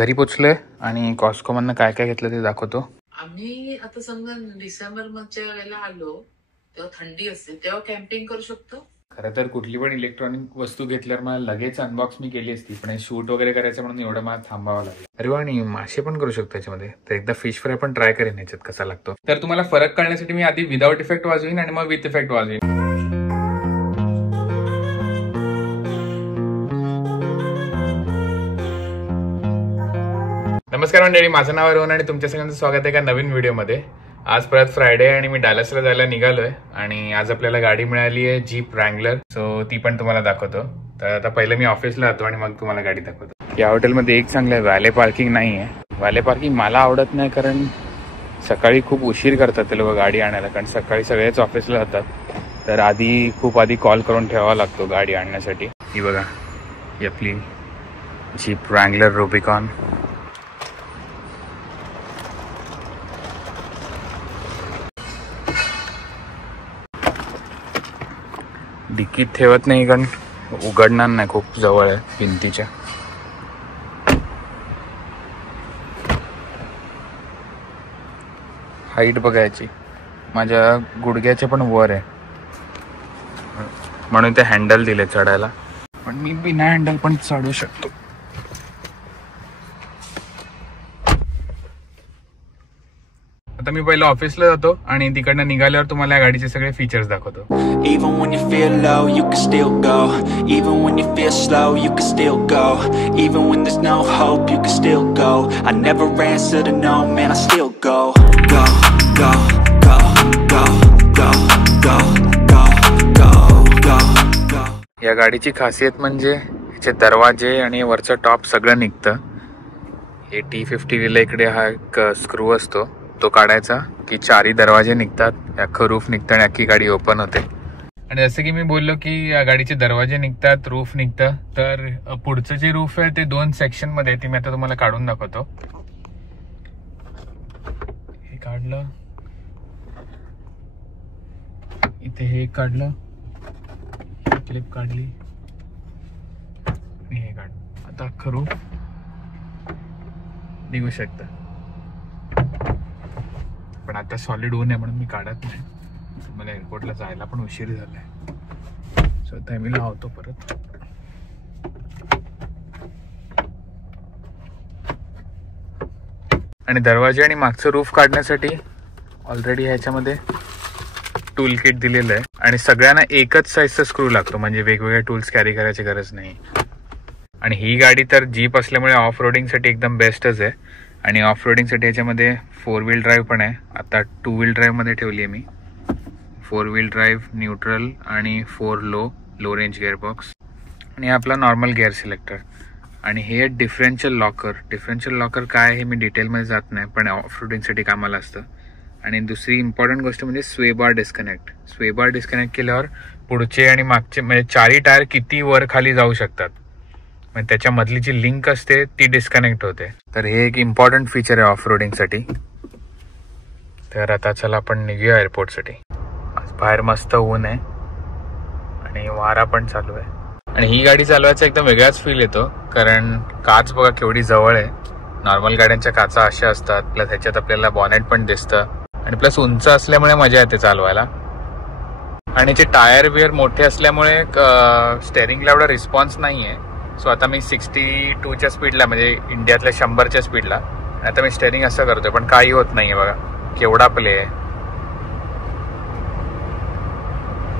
घरी पोचलोय आणि कॉस्को मधनं काय काय घेतलं ते दाखवतो. आम्ही आता समजा डिसेंबर च्या वेळेला आलो तेव्हा थंडी असते, तेव्हा कॅम्पिंग करू शकतो. खरं तर कुठली पण इलेक्ट्रॉनिक वस्तू घेतल्यावर मला लगेच अनबॉक्स मी केली असती, पण शूट वगैरे करायचं म्हणून एवढं मला थांबावं लागलं. अरे आणि मासे पण करू शकतो याच्यामध्ये, तर एकदा फिश फ्राय पण ट्राय करेन याच्यात कसा लागतो. तर तुम्हाला फरक कळण्यासाठी मी आधी विदाउट इफेक्ट वाजवीन आणि मग विथ इफेक्ट वाजवीन. नमस्कार मंडळी, माझं नाव रोहन आणि तुमच्या सगळ्यांचं स्वागत आहे एका नवीन व्हिडिओमध्ये. आज परत फ्रायडे आणि मी डालसला जायला निघालोय आणि आज आपल्याला गाडी मिळाली आहे जीप रँगलर, सो ती पण तुम्हाला दाखवतो. तर आता पहिलं मी ऑफिसला जातो आणि मग तुम्हाला गाडी दाखवतो. या हॉटेलमध्ये एक चांगलं आहे, व्हॅले पार्किंग नाही आहे. व्हॅले पार्किंग मला आवडत नाही कारण सकाळी खूप उशीर करतात ते लोक गाडी आणायला, कारण सकाळी सगळेच ऑफिसला जातात. तर खूप आधी कॉल करून ठेवावा लागतो गाडी आणण्यासाठी. ही बघा ही आपली जीप रँगलर रुबिकॉन. डिकीत ठेवत नाही कारण उघडणार नाही, खूप जवळ आहे भिंतीच्या. हाईट बघायची, माझ्या गुडघ्याच्या पण वर आहे म्हणून ते हँडल दिले चढायला, पण मी बिना हँडल पण चढू शकतो. आता मी पहिलं ऑफिसला जातो आणि तिकडनं निघाल्यावर तुम्हाला या गाडीचे सगळे फीचर्स दाखवतो. Even when you feel low, you can still go. Even when you feel slow, you can still go. Even when there's no hope, you can still go. I never answer to no, man, I still go. Go, go, go, go, go, go, go, go, go, go. या गाडीची खासियत म्हणजे याचे दरवाजे आणि वरचं top सगळं निघतं. हे T50 इकडे हा एक स्क्रू असतो, तो काढायचा की चारही दरवाजे निघतात, अख्खं रूफ निघतं आणि अख्खी गाडी ओपन होते. आणि जसं की मी बोललो की या गाडीचे दरवाजे निघतात, रूफ निघतं. तर पुढचं जे रूफ आहे ते 2 सेक्शन मध्ये, ते मी आता तुम्हाला काढून दाखवतो. हे काढलं, इथे हे काढलं, क्लिप काढली आणि हे काढलं. आता अख्खं रूफ निघू शकतं, पण आता सॉलिड ऊन आहे म्हणून मी काढत नाही. मला एअरपोर्टला जायला पण उशीर झालाय, सो आता मी लावतो परत. आणि दरवाजे आणि मागचं रूफ काढण्यासाठी ऑलरेडी ह्याच्यामध्ये टूल किट दिलेलं आहे आणि सगळ्यांना एकच साईजचा स्क्रू लागतो, म्हणजे वेगवेगळे टूल्स कॅरी करायची गरज नाही. आणि ही गाडी तर जीप असल्यामुळे ऑफ रोडिंगसाठी एकदम बेस्टच आहे. आणि ऑफ रोडिंगसाठी याच्यामध्ये 4 व्हील ड्राईव्ह पण आहे. आता 2 व्हील ड्राईव्हमध्ये ठेवली आहे मी. 4 व्हील ड्राईव्ह, न्यूट्रल आणि 4 लो रेंज गिअरबॉक्स आणि आपला नॉर्मल गिअर सिलेक्टर. आणि हे डिफरन्शियल लॉकर काय हे मी डिटेलमध्ये जात नाही, पण ऑफ रोडिंगसाठी कामाला असतं. आणि दुसरी इम्पॉर्टंट गोष्ट म्हणजे स्वे बार डिस्कनेक्ट केल्यावर पुढचे आणि मागचे म्हणजे चारही टायर किती वर खाली जाऊ शकतात, म्हणजे त्याच्यामधली जी लिंक असते ती डिस्कनेक्ट होते. तर हे एक इम्पॉर्टंट फीचर आहे ऑफ रोडिंगसाठी. तर आता चला आपण निघूया एअरपोर्टसाठी. आज बाहेर मस्त ऊन आहे आणि वारा पण चालू आहे. आणि ही गाडी चालवायचा एकदम वेगळाच फील येतो, कारण काच बघा केवढी जवळ आहे. नॉर्मल गाड्यांच्या काचा अशा असतात, प्लस ह्याच्यात आपल्याला बॉनेट पण दिसतं आणि प्लस उंच असल्यामुळे मजा येते चालवायला. आणि जे टायर बिअर मोठे असल्यामुळे स्टेअरिंगला एवढा रिस्पॉन्स नाही आहे. सो आता मी 62च्या स्पीडला, म्हणजे इंडियातल्या 100च्या स्पीडला आता मी स्टेअरिंग असं करतोय, पण काही होत नाहीये. बघा केवढा प्ले आहे.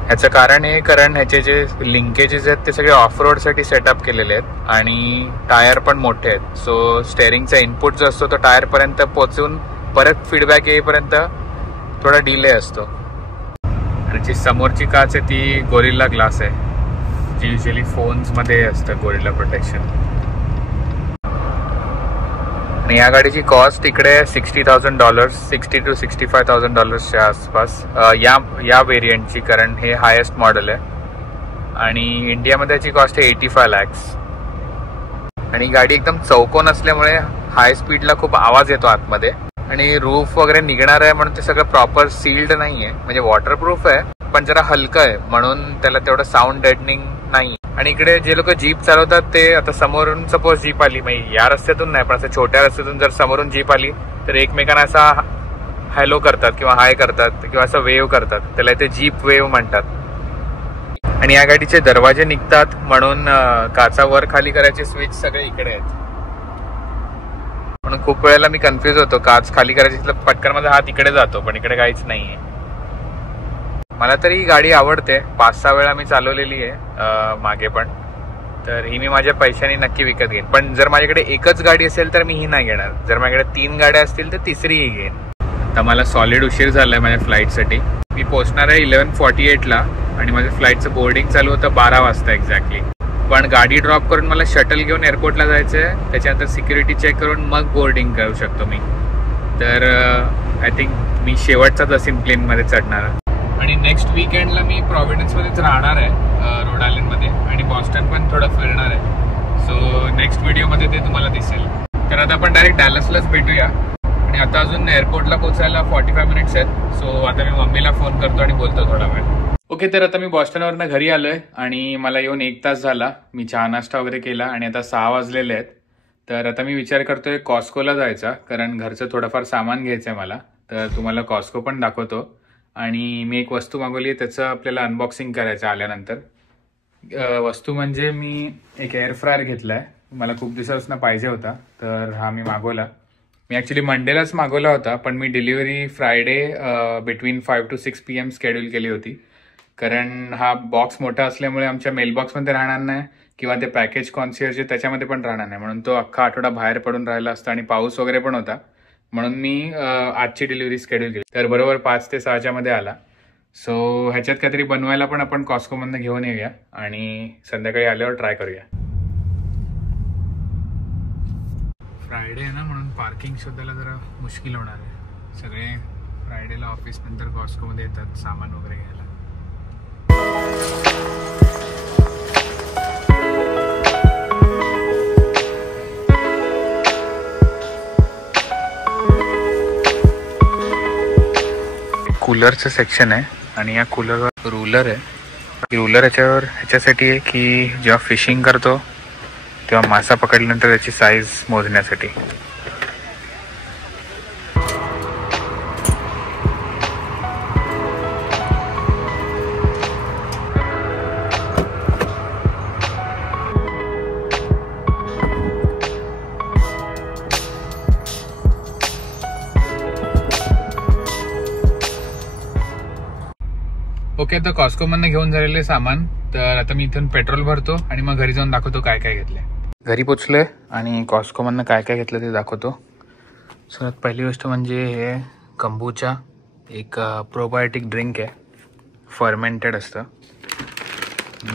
ह्याचं कारण आहे कारण ह्याचे जे लिंकेजेस आहेत ते सगळे ऑफ रोडसाठी सेटअप केलेले आहेत आणि टायर पण मोठे आहेत. सो स्टेअरिंगचा इनपुट जो असतो तो टायरपर्यंत पोहोचून परत फीडबॅक येईपर्यंत थोडा डिले असतो. आणि जी समोरची काच आहे ती गोरिल्ला ग्लास आहे, जी युजली फोन्स मध्ये असतं गोरिल्ला प्रोटेक्शन. आणि या गाडीची कॉस्ट इकडे $60,000, $60,000 to $65,000 आसपास या व्हेरियंटची, कारण हे हायेस्ट मॉडेल आहे. आणि इंडियामध्ये याची कॉस्ट आहे 85 lakhs. आणि गाडी एकदम चौकोन असल्यामुळे हाय स्पीडला खूप आवाज येतो आतमध्ये. आणि रूफ वगैरे निघणार आहे म्हणून ते सगळं प्रॉपर सील्ड नाहीये, म्हणजे वॉटरप्रूफ आहे पण जरा हलकं आहे म्हणून त्याला तेवढं साऊंड डेडनिंग नाही. आणि इकडे जे लोक जीप चालवतात ते आता समोरून सपोज जीप आली, म्हणजे या रस्त्यातून नाही पण असं छोट्या रस्त्यातून जर समोरून जीप आली तर एकमेकांना असा हॅलो करतात किंवा हाय करतात किंवा असं वेव्ह करतात, त्याला इथे जीप वेव्ह म्हणतात. आणि या गाडीचे दरवाजे निघतात म्हणून काचा वर खाली करायचे स्विच सगळे इकडे आहेत. म्हणून खूप वेळेला मी कन्फ्युज होतो, काच खाली करायची पटकन माझा हात इकडे जातो पण इकडे काहीच नाहीये. मला तरी ही गाडी आवडते, 5-6 वेळा मी चालवलेली आहे मागे पण. तर ही मी माझ्या पैशाने नक्की विकत घेईन. पण जर माझ्याकडे एकच गाडी असेल तर मी ही नाही घेणार. जर माझ्याकडे 3 गाड्या असतील तर तिसरी ही घेईन. आता मला सॉलिड उशीर झालाय माझ्या फ्लाईटसाठी. मी पोहोचणार आहे 11:48ला आणि माझ्या फ्लाईटचं बोर्डिंग चालू होतं 12 वाजता एक्झॅक्टली. पण गाडी ड्रॉप करून मला शटल घेऊन एअरपोर्टला जायचं आहे, त्याच्यानंतर सिक्युरिटी चेक करून मग बोर्डिंग करू शकतो मी. तर आय थिंक मी शेवटचाच असेल प्लेनमध्ये चढणार. आणि नेक्स्ट वीकेंडला मी प्रॉव्हिडन्समध्येच राहणार आहे, रोड आयलंडमध्ये, आणि बॉस्टन पण थोडं फिरणार आहे. सो नेक्स्ट व्हिडिओमध्ये ते तुम्हाला दिसेल. तर आता आपण डायरेक्ट डॅलसलाच भेटूया. आणि आता अजून एअरपोर्टला पोहोचायला 45 मिनिट्स आहेत. सो आता मी मम्मीला फोन करतो आणि बोलतो थोडा वेळ. ओके, तर आता मी बॉस्टनवरनं घरी आलोय आणि मला येऊन 1 तास झाला. मी चहा नाश्ता वगैरे केला आणि आता 6 वाजलेले आहेत. तर आता मी विचार करतोय कॉस्कोला जायचा, कारण घरचं थोडंफार सामान घ्यायचं आहे मला. तर तुम्हाला कॉस्को पण दाखवतो. आणि मी एक वस्तू मागवली आहे, त्याचं आपल्याला अनबॉक्सिंग करायचं आल्यानंतर. वस्तू म्हणजे मी एक एअर फ्रायर घेतला आहे, मला खूप दिवसापासून पाहिजे होता, तर हा मी मागवला. मी ॲक्च्युली मंडेलाच मागवला होता, पण मी delivery Friday between 5 to 6 PM schedule केली होती. कारण हा बॉक्स मोठा असल्यामुळे आमच्या मेलबॉक्समध्ये राहणार नाही किंवा ते पॅकेज कॉन्सियर्ज त्याच्यामध्ये पण राहणार नाही, म्हणून तो अख्खा आठवडा बाहेर पडून राहिला असता. आणि पाऊस वगैरे पण होता, म्हणून मी आजची डिलिव्हरी स्केड्यूल केली. तर बरोबर 5 ते 6च्या मध्ये आला. सो ह्याच्यात काहीतरी बनवायला पण आपण कॉस्कोमधनं घेऊन येऊया आणि संध्याकाळी आल्यावर ट्राय करूया. फ्रायडे आहे ना, म्हणून पार्किंग शोधायला जरा मुश्किल होणार आहे. सगळे फ्रायडेला ऑफिस नंतर कॉस्कोमध्ये येतात सामान वगैरे घ्यायला. कूलरचं सेक्शन आहे आणि या कूलरवर रूलर आहे. रूलर ह्याच्यासाठी आहे की जेव्हा फिशिंग करतो तेव्हा मासा पकडल्यानंतर त्याची साईज मोजण्यासाठी. ओके, तर कॉस्कोमधनं घेऊन झालेले सामान. तर आता मी इथून पेट्रोल भरतो आणि मग घरी जाऊन दाखवतो काय काय घेतलंय. घरी पोचलोय आणि कॉस्कोमधनं काय काय घेतलं ते दाखवतो. सर्वात पहिली गोष्ट म्हणजे हे कंबूचा एक प्रोबायोटिक ड्रिंक आहे, फर्मेंटेड असतं.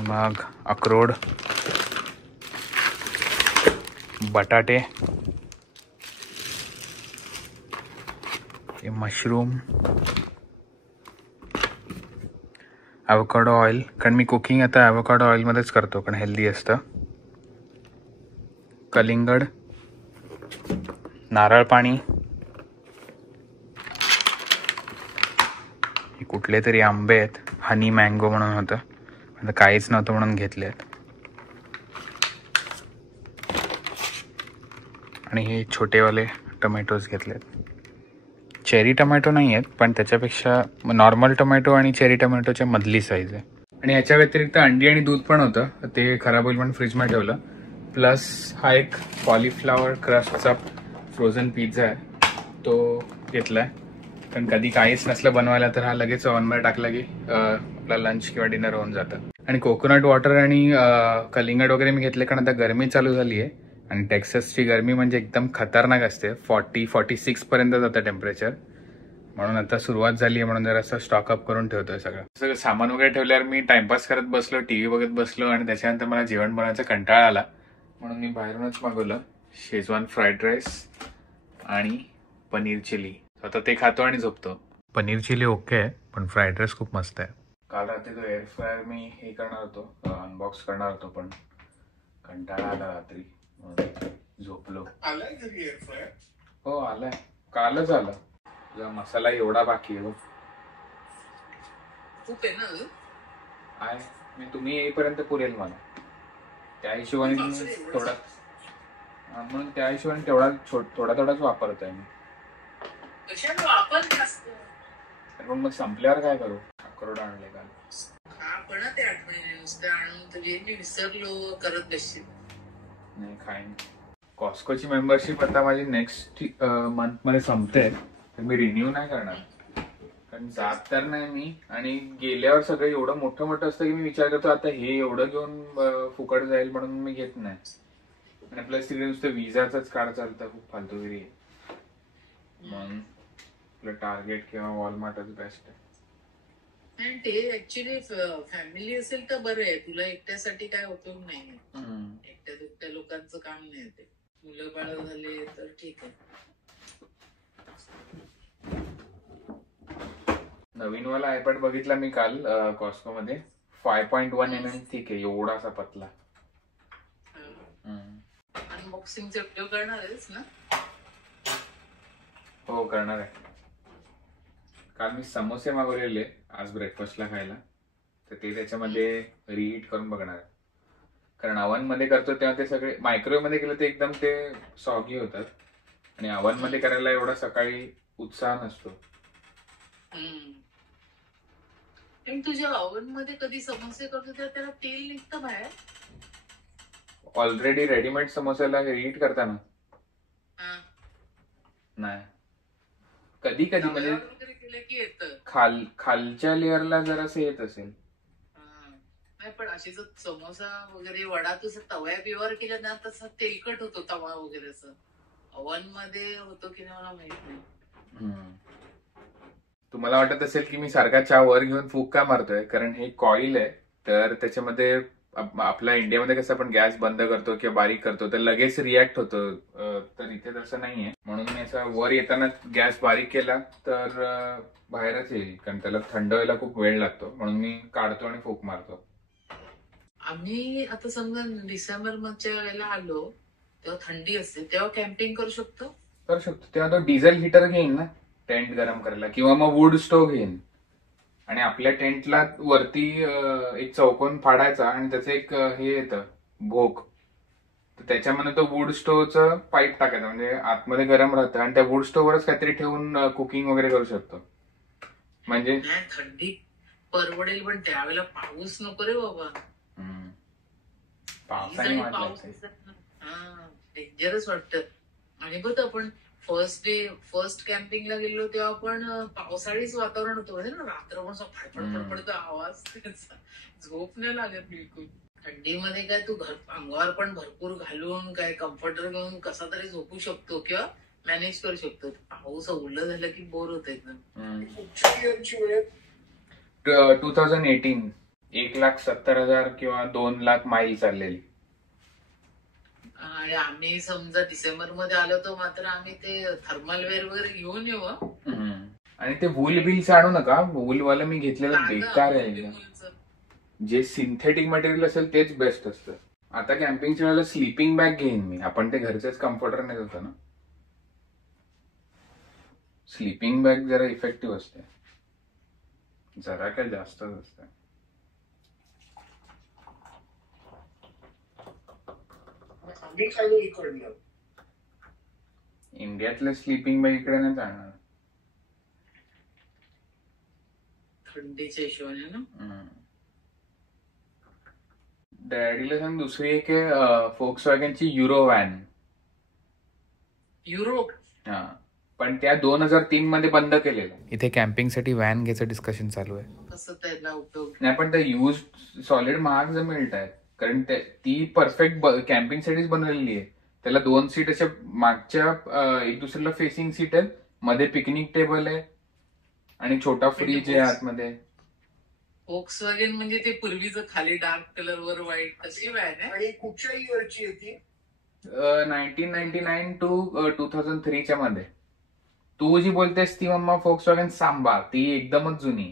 मग अक्रोड, बटाटे, मशरूम, ॲव्होकाडो ऑइल, कारण मी कुकिंग आता ॲव्होकाडो ऑइलमध्येच करतो कारण हेल्दी असतं. कलिंगड, नारळ पाणी, हे कुठले तरी आंबे आहेत, हनी मँगो म्हणून होतं, आता काहीच नव्हतं म्हणून घेतले आहेत. आणि हे छोटेवाले टोमॅटोज घेतलेत. चेरी टोमॅटो नाही आहेत, पण त्याच्यापेक्षा नॉर्मल टोमॅटो आणि चेरी टोमॅटोच्या मधली साईज आहे. आणि याच्या व्यतिरिक्त अंडी आणि दूध पण होतं, ते खराब होईल पण फ्रीजमध्ये ठेवलं. प्लस हा एक कॉलीफ्लॉवर क्रस्टचा फ्रोझन पिझ्झा आहे, तो घेतलाय. कारण कधी काहीच नसलं बनवायला तर हा लगेच ओव्हनमध्ये टाकला की आपला लंच किंवा डिनर होऊन जातं. आणि कोकोनट वॉटर आणि कलिंगड वगैरे मी घेतले, कारण आता गरमी चालू झाली आहे आणि टेक्सासची गरमी म्हणजे एकदम खतरनाक असते. 40-46 पर्यंत जातं टेम्परेचर, म्हणून आता सुरुवात झाली आहे, म्हणून जरा असं स्टॉकअप करून ठेवतोय. सगळं सामान वगैरे ठेवल्यावर मी टाइमपास करत बसलो, टीव्ही बघत बसलो आणि त्याच्यानंतर मला जेवण बनवायचा कंटाळा आला, म्हणून मी बाहेरूनच मागवलं शेजवान फ्राईड राईस आणि पनीर चिली. आता ते खातो आणि झोपतो. पनीर चिली ओके आहे, पण फ्राईड राईस खूप मस्त आहे. काल रात्री तो एअर फ्रायर मी हे करणार होतो, अनबॉक्स करणार होतो, पण कंटाळा आला रात्री, झोपलो. आलाय घरी एअर फ्रायर? हो आलाय, कालच आला. तुझा मसाला एवढा बाकी आहे. खूप आहे ना? आहे, मी तुम्ही येईपर्यंत पुरेल मला. त्या हिशोबाने थोडा म्हणून त्या हिशोबाने थोडा थोडाच वापरतोय मी. कशाला वापर जास्त. पण मग संपल्यावर काय करू? अक्रोड आणले काल. आपण ते आठवणी नुसतं आणून तुझे मी विसरलो करत बसशील. नाही खाईन. कॉस्कोची मेंबरशिप आता माझी नेक्स्ट मंथ मध्ये संपते. मी रिन्यू नाही करणार कारण जात तर नाही मी. आणि गेल्यावर सगळं एवढं मोठं असतं की मी विचार करतो आता हे एवढं घेऊन फुकट जाईल म्हणून मी घेत नाही. आणि प्लस तिकडे नुसतं विजाच कार्ड चालतं. खूप फालतूगिरी आहे. म्हणून आपलं टार्गेट किंवा वॉलमार्टच बेस्ट आहे. आणि ते ऍक्च्युली फॅमिली असेल तर बरं आहे. तुला एकट्यासाठी काय उपयोग नाही. एकट्या दुकट्या लोकांचं काम नाही ते. मुलं बाळ झाले तर ठीक आहे. नवीन वाला आयपॅड बघितला मी काल कॉस्को मध्ये. 5.1 mm ठीक आहे. एवढासा पतला. अनबॉक्सिंगचे व्हिडिओ करणार आहेस ना? हो करणार आहे. काल मी समोसे मागवलेले आज ब्रेकफास्टला खायला. तर ते त्याच्यामध्ये रिहीट करून बघणार आहे. कारण अवन मध्ये करतो तेव्हा ते सगळे मायक्रोवेव्ह मध्ये केलं ते एकदम ते सॉगी होतात. आणि अवन मध्ये करायला एवढा सकाळी उत्साह नसतो. तुझ्या ओव्हन मध्ये कधी समोसे करतो तेव्हा त्याला तेल निघतं बाहेर? ऑलरेडी रेडीमेड समोस्याला रिहीट करताना नाही. कधी कधी म्हणजे खालच्या लेअरला जरासं येत असेल. नाही पण अशी जर समोसा वगैरे वडा तुझं तव्या बिवार केलं ना तसा तेलकट होतो तवा वगैरे. असं ओव्हन मध्ये होतो की नाही मला माहित नाही. तुम्हाला वाटत असेल की मी सारखा चहा वर घेऊन फूक का मारतोय. कारण हे कॉईल आहे तर त्याच्यामध्ये आपल्या इंडियामध्ये कसं आपण गॅस बंद करतो किंवा बारीक करतो तर लगेच रिॲक्ट होतो. तर इथे तसं नाहीये. म्हणून मी असं वर येताना गॅस बारीक केला तर बाहेरच येईल. कारण त्याला थंड व्हायला खूप वेळ लागतो. म्हणून मी काढतो आणि फूक मारतो. आम्ही आता समजा डिसेंबर मध्ये वेळेला आलो तेव्हा थंडी असते तेव्हा कॅम्पिंग करू शकतो. तेव्हा तो डिझेल हीटर घेईन ना टेंट गरम करायला. किंवा मग वूड स्टोव्ह घेईन. आणि आपल्या टेंटला वरती एक चौकोन फाडायचा आणि त्याचं एक हे येतं भोक. तर त्याच्यामध्ये तो वूड स्टोव्हचं पाईप टाकायचा म्हणजे आतमध्ये गरम राहतं. आणि त्या वूड स्टोव्हवरच काहीतरी ठेवून कुकिंग वगैरे करू शकतो. म्हणजे थंडी परवडेल पण त्यावेळेला पाऊस नको रे बाबा. पाऊस डेंजरस वाटत. आणि बघ आपण फर्स्ट कॅम्पिंगला गेलो तेव्हा आपण पावसाळीच वातावरण होतं ना. रात्रभर फडफड आवाज झोप नाही लागत बिलकुल. थंडीमध्ये काय तू अंगावर पण भरपूर घालून काय कम्फर्टर घेऊन कसा तरी झोपू शकतो किंवा मॅनेज करू शकतो. पाऊस ओढलं झालं की बोर होत एकदम. 2018 1,70,000 किंवा 2 लाख माईल चाललेली. आणि आम्ही समजा डिसेंबर मध्ये आलो तर मात्र आम्ही ते थर्मल वेअर वगैरे घेऊन येऊ. आणि ते वूल बिलचं आणू नका. वूलवालं मी घेतलेलं बेकार आहे. जे सिंथेटिक मटेरियल असेल तेच बेस्ट असतं. आता कॅम्पिंगच्या वेळेला स्लीपिंग बॅग घेईन मी. आपण ते घरचेच कम्फर्टर नेत होतो ना. स्लीपिंग बॅग जरा इफेक्टिव्ह असते. जरा काय जास्तच असते. इंडियातलं स्लीपिंग बॅग इकडे नाही चालणार थंडीच्या हिशोबाने ना. डॅडीला सांग दुसरी एक आहे फोक्सवॅगनची युरो व्हॅन. हा पण त्या 2003 मध्ये बंद केलेलं. इथे कॅम्पिंगसाठी व्हॅन घ्यायचं डिस्कशन चालू आहे. कसं त्याला उपयोग नाही पण त्या युज सॉलिड महाग जर मिळत आहेत. कारण ती परफेक्ट कॅम्पिंगसाठीच बनवलेली आहे. त्याला 2 सीट अशा मागच्या एक दुसऱ्याला फेसिंग सीट आहेत. मध्ये पिकनिक टेबल आहे आणि छोटा फ्रीज आहे आतमध्ये. फोक्सवॅगन म्हणजे ते पूर्वीचं खाली डार्क कलर वर व्हाईट तशी व्हॅन आहे. आणि कुठच्या इयरची आहे ती? 1999 to 2003 च्या मध्ये. तू जी बोलतेस ती मम्मा फोक्सवॅगन सांबा ती एकदमच जुनी.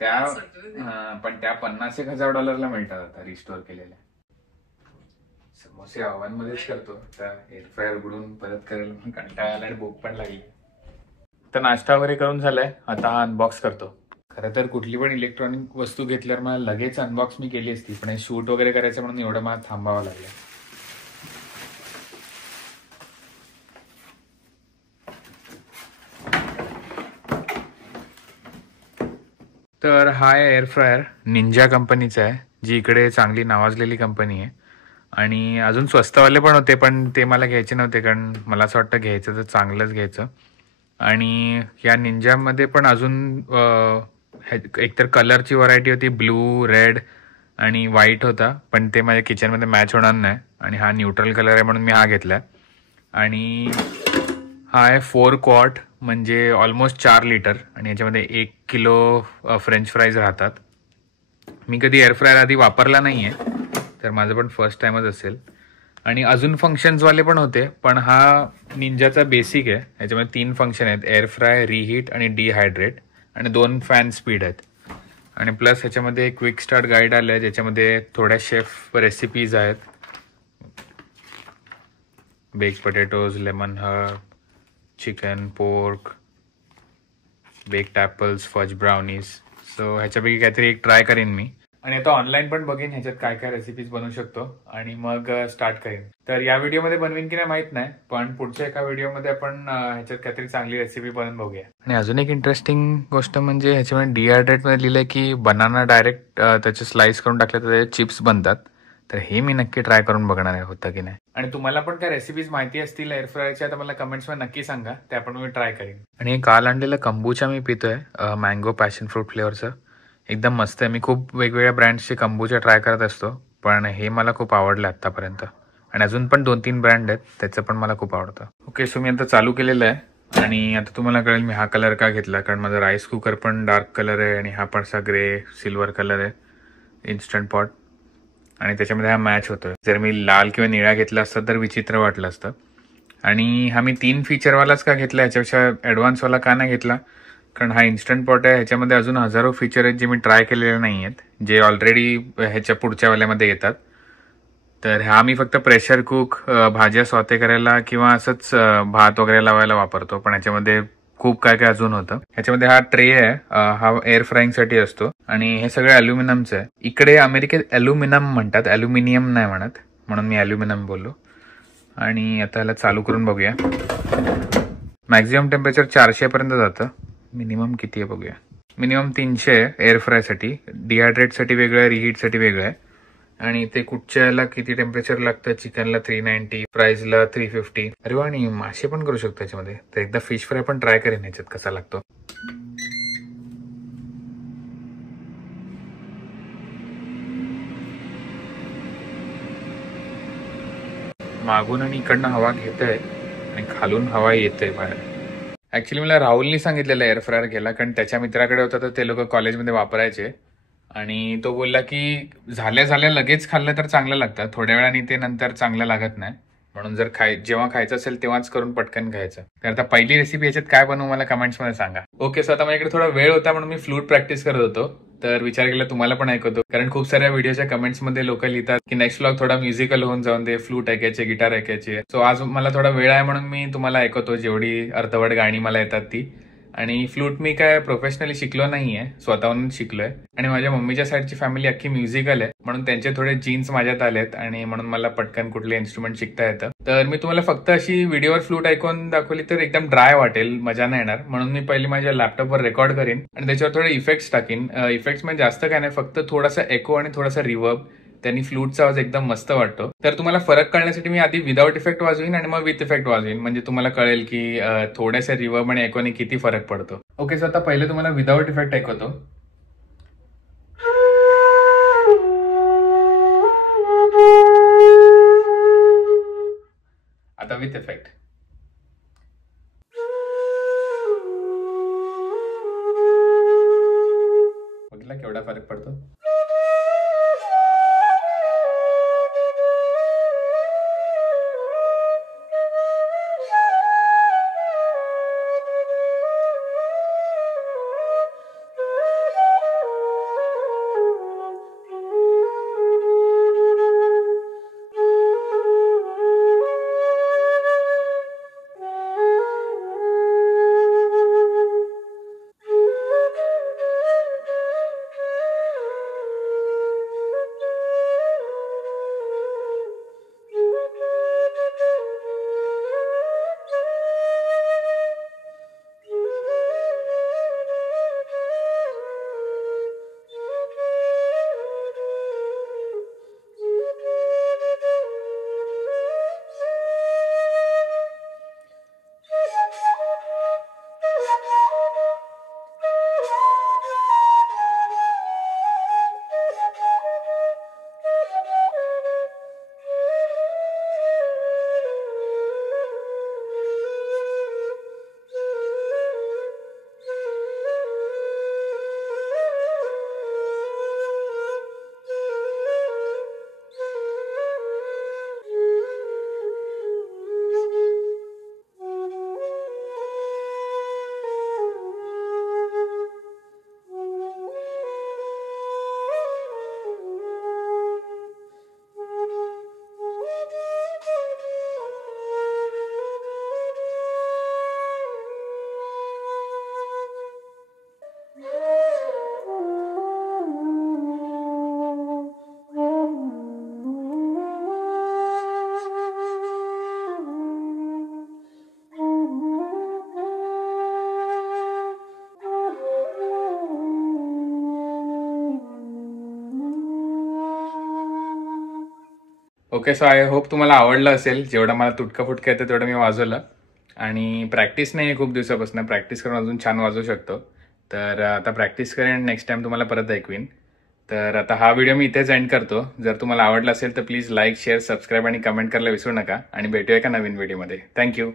त्या पण त्या $50,000 मिळतात आता रिस्टोअर केलेल्या. समोसे ओव्हन मध्येच करतो. त्या एअरफ्रायर उघडून परत करायला कंटाळा आला आणि भूक पण लागली. तर नाश्ता वगैरे करून झालाय. आता अनबॉक्स करतो. खरं तर कुठली पण इलेक्ट्रॉनिक वस्तू घेतल्यावर मला लगेच अनबॉक्स मी केली असती, पण शूट वगैरे करायचं म्हणून एवढं मला थांबावं लागलं. तर हा आहे एअर फ्रायर, निंजा कंपनीचा आहे, जी इकडे चांगली नावाजलेली कंपनी आहे. आणि अजून स्वस्तवाले पण होते, पण ते मला घ्यायचे नव्हते, कारण मला असं वाटतं घ्यायचं तर चांगलंच घ्यायचं. आणि या निंजामध्ये पण अजून एकतर कलरची व्हरायटी होती, ब्लू, रेड आणि व्हाईट होता, पण ते माझ्या किचनमध्ये मॅच होणार नाही. आणि हा न्यूट्रल कलर आहे म्हणून मी हा घेतला. आणि हा आहे 4 क्वार्ट, म्हणजे ऑलमोस्ट 4 लिटर, आणि याच्यामध्ये 1 किलो फ्रेंच फ्राईज राहतात. मी कधी एअर फ्रायर आधी वापरला नाही आहे, तर माझं पण फर्स्ट टाइमच असेल. आणि अजून फंक्शन्सवाले पण होते, पण हा निंजाचा बेसिक आहे. याच्यामध्ये 3 फंक्शन आहेत, एअर फ्राय, रिहीट आणि डिहायड्रेट, आणि 2 फॅन स्पीड आहेत. आणि प्लस ह्याच्यामध्ये क्विक स्टार्ट गाईड आलं आहे, ज्याच्यामध्ये थोड्या शेफ रेसिपीज आहेत. Baked potatoes, lemon herb, chicken, pork, baked apples, fudge brownies. So ह्याच्यापैकी काहीतरी एक ट्राय करेन मी. आणि आता ऑनलाईन पण बघेन ह्याच्यात काय काय रेसिपीज बनवू शकतो, आणि मग स्टार्ट करेन. तर या व्हिडिओमध्ये बनवीन की नाही माहित नाही, पण पुढच्या एका व्हिडिओमध्ये आपण ह्याच्यात काहीतरी चांगली रेसिपी बनवून बघूया. आणि अजून एक इंटरेस्टिंग गोष्ट म्हणजे ह्याच्यामध्ये डिहायड्रेटमध्ये लिहिलंय की बनाना डायरेक्ट त्याचे स्लाइस करून टाकले तर त्याचे चिप्स बनतात. तर हे मी नक्की ट्राय करून बघणार आहे होतं की नाही. आणि तुम्हाला पण काय रेसिपीज माहिती असतील एअर फ्रायरच्या तर मला कमेंट्समध्ये नक्की सांगा, त्या पण मी ट्राय करेन. आणि काल आणलेलं कंबूचा मी पितोय, मँगो पॅशन फ्रूट फ्लेवरचं. एकदम मस्त आहे. मी खूप वेगवेगळ्या ब्रँड्सचे कंबूचा ट्राय करत असतो, पण हे मला खूप आवडलं आतापर्यंत. आणि अजून पण 2-3 ब्रँड आहेत, त्याचं पण मला खूप आवडतं. ओके, सो मी आता चालू केलेलं आहे. आणि आता तुम्हाला कळेल मी हा कलर का घेतला, कारण माझा राईस कुकर पण डार्क कलर आहे आणि हा पण असा ग्रे सिल्वर कलर आहे, इन्स्टंट पॉट. आणि त्याच्यामध्ये हा मॅच होतोय. जर मी लाल किंवा निळा घेतला असता तर विचित्र वाटलं असतं. आणि हा मी 3 फीचरवालाच का घेतला, याच्यापेक्षा ॲडव्हान्सवाला का नाही घेतला, कारण हा इन्स्टंट पॉट आहे. ह्याच्यामध्ये अजून हजारो फीचर आहेत जे मी ट्राय केलेले नाही आहेत, जे ऑलरेडी ह्याच्या पुढच्या वाल्यामध्ये येतात. तर हा मी फक्त प्रेशर कुक, भाज्या सॉते करायला किंवा असंच भात वगैरे लावायला वापरतो. पण ह्याच्यामध्ये खूप काय काय अजून होतं. ह्याच्यामध्ये हा ट्रे आहे, हा एअर फ्राईंगसाठी असतो, आणि हे सगळे अल्युमिनियमचं आहे. इकडे अमेरिकेत अल्युमिनियम म्हणतात, अल्युमिनियम नाही म्हणत, म्हणून मी अल्युमिनियम बोललो. आणि आता ह्याला चालू करून बघूया. मॅक्झिमम टेम्परेचर 400 पर्यंत जातं. मिनिमम किती आहे बघूया. मिनिमम 300 आहे एअर फ्रायसाठी. डिहायड्रेटसाठी वेगळं आहे, रिहीटसाठी वेगळं आहे. आणि ते कुठच्याला किती टेम्परेचर लागतं, चिकनला 390, फ्राईजला 350. अरे वा, आणि मासे पण करू शकतो याच्यामध्ये. तर एकदा फिश फ्राय पण ट्राय करेन ह्याच्यात कसा लागतो. मागून आणि इकडनं हवा घेतंय आणि खालून हवा येते बाहेर. ऍक्च्युली मला राहुलनी सांगितलेलं एअर फ्रायर घ्यायला, कारण त्याच्या मित्राकडे होता, तर ते लोक कॉलेजमध्ये वापरायचे. आणि तो बोलला की झाल्या लगेच खाल्लं तर चांगलं लागतं, थोड्या वेळाने ते नंतर चांगलं लागत नाही. म्हणून जर जेव्हा खायचं असेल तेव्हाच करून पटकन खायचं. तर आता पहिली रेसिपी याच्यात काय बनवू मला कमेंट्समध्ये सांगा. ओके, सो आता माझ्याकडे थोडा वेळ होता म्हणून मी फ्लूट प्रॅक्टिस करत होतो. तर विचार केला तुम्हाला पण ऐकवतो, कारण खूप साऱ्या व्हिडिओच्या कमेंट्समध्ये लोक लिहितात की नेक्स्ट व्लॉग थोडा म्युझिकल होऊन जाऊन दे, फ्लूट ऐकायचे, गिटार ऐकायचे. सो आज मला थोडा वेळ आहे म्हणून मी तुम्हाला ऐकवतो जेवढी अर्धवट गाणी मला येतात ती. आणि फ्लूट मी काय प्रोफेशनली शिकलो नाहीये, स्वतःहून शिकलोय. आणि माझ्या मम्मीच्या साईडची फॅमिली अख्खी म्युझिकल आहे, म्हणून त्यांचे थोडे जीन्स माझ्यात आलेत, आणि म्हणून मला पटकन कुठले इन्स्ट्रुमेंट शिकता येतं. तर मी तुम्हाला फक्त अशी व्हिडिओवर फ्लूट ऐकून दाखवली तर एकदम ड्राय वाटेल, मजा नाही येणार. म्हणून मी पहिले माझ्या लॅपटॉपवर रेकॉर्ड करीन आणि त्याच्यावर थोडे इफेक्ट्स टाकीन. इफेक्ट्स म्हणजे जास्त काय नाही, फक्त थोडासा एको आणि थोडासा रिवर्ब. त्यांनी फ्लूटचा आवाज एकदम मस्त वाटतो. तर तुम्हाला फरक कळण्यासाठी मी आधी विदाउट इफेक्ट वाजवीन आणि मग विथ इफेक्ट वाजवीन, म्हणजे तुम्हाला कळेल की थोड्याशा रिवर्ब आणि एकोने किती फरक पडतो. ओके, सो आता पहिले तुम्हाला विदाउट इफेक्ट ऐकवतो. आता विथ इफेक्ट. बघितला केवढा फरक पडतो. ओके, सो आय होप तुम्हाला आवडलं असेल. जेवढं मला तुटकं फुटकं येतं तेवढं मी वाजवलं आणि प्रॅक्टिस नाही आहे खूप दिवसापासून. प्रॅक्टिस करून अजून छान वाजवू शकतो. तर आता प्रॅक्टिस करेन, नेक्स्ट टाइम तुम्हाला परत ऐकवीन. तर आता हा व्हिडिओ मी इथेच एंड करतो. जर तुम्हाला आवडला असेल तर प्लीज लाईक, शेअर, सबस्क्राईब आणि कमेंट करायला विसरू नका आणि भेटूया एका नवीन व्हिडिओमध्ये. थँक्यू.